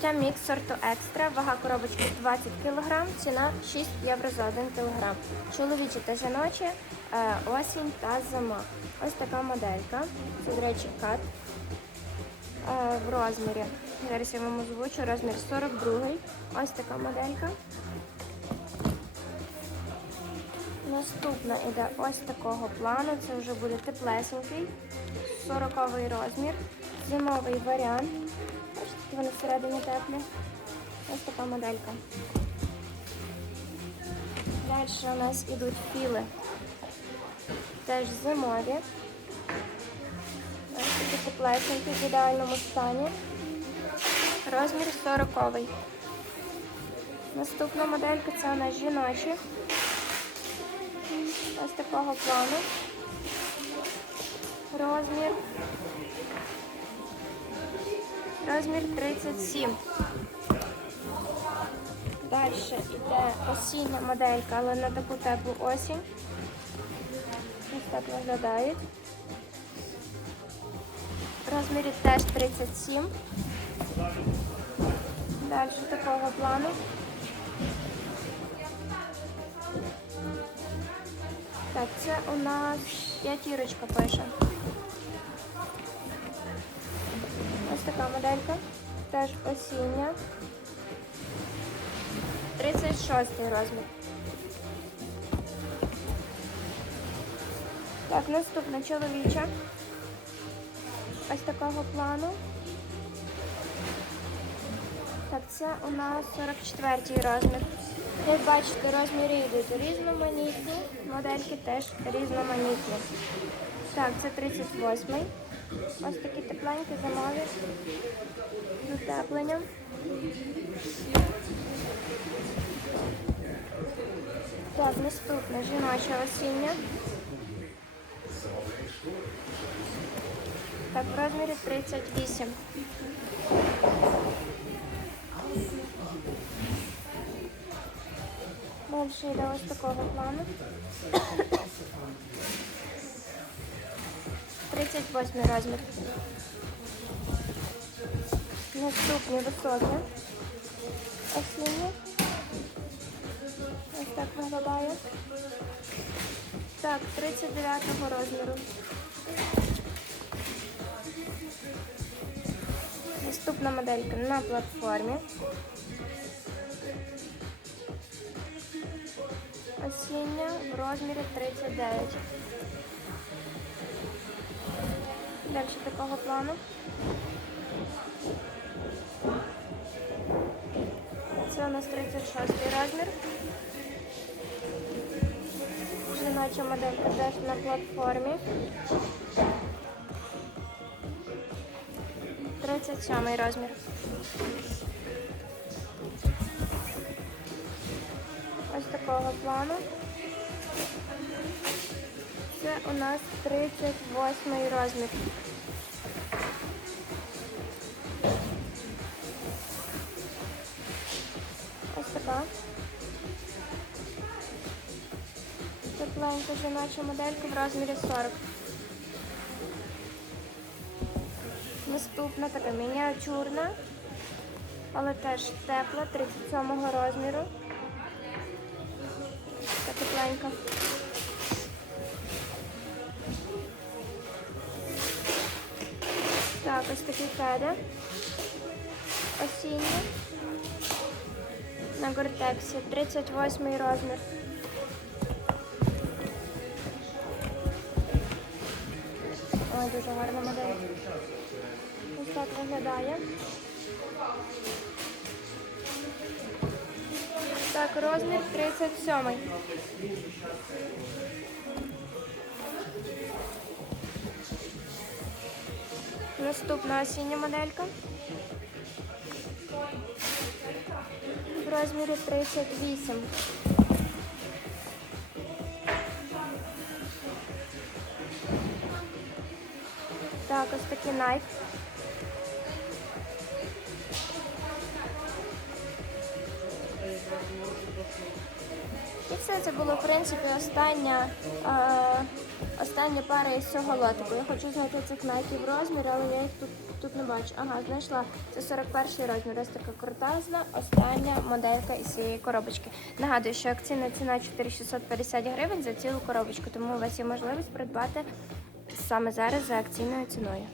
Це мікс сорту екстра, вага коробочки 20 кг, ціна 6 євро за 1 кг. Чоловічі та жіночі, е, осінь та зима. Ось така моделька. Це, до речі, кат е, в розмірі. Зараз я вам озвучу розмір 42. Ось така моделька. Наступна іде ось такого плану. Це вже буде теплесенький, 40 розмір, зимовий варіант. Всередині теплі. Ось така моделька. Далі у нас ідуть філи. Теж зимові. Ось такі теплесенькі в ідеальному стані. Розмір 40 Наступна моделька це у нас жіночі. Ось такого плану. Розмір. Розмір 37. Далі йде осіння моделька, але на таку теплу осінь. Ось так виглядають. Розмірі теж 37. Далі такого плану. Так, це у нас п'ятірочка пише. Така моделька. Теж осіння. 36 розмір. Так, наступна чоловіча. Ось такого плану. Так, це у нас 44 розмір. Як бачите, розміри йдуть різноманітні, модельки теж різноманітні. Так, це 38 Ось такі тепленькі зимові з утепленням. Так, наступне жіноче осіння. Так, в розмірі 38. Далі йде ось такого плану. 38 розмір. Наступні високі. Осінні. Ось так виглядає. Так, 39 розміру. Наступна моделька на платформі. Осіння в розмірі 39. Далі такого плану. Це у нас 36 розмір. Жіноча моделька теж на платформі. 37 розмір. Ось такого плану. У нас 38 розмір. Ось така. Тепленька жіноча моделька в розмірі 40. Наступна така мініатюрна, але теж тепла, 37 розміру. Така тепленька. Ось такі кеди. Осінні. На гортексі 38 розмір. Ой, дуже гарна модель. Ось так виглядає. Так, розмір 37. Наступна осіння моделька. В розмірі 38. Так, ось такий Nike. І все це було, в принципі, остання, е, остання пара із цього лотику. Я хочу знайти цих найків в розмірі, але я їх тут тут не бачу. Ага, знайшла. Це 41 розмір. Ось така крутазна, остання моделька із цієї коробочки. Нагадую, що акційна ціна 4650 гривень за цілу коробочку, тому у вас є можливість придбати саме зараз за акційною ціною.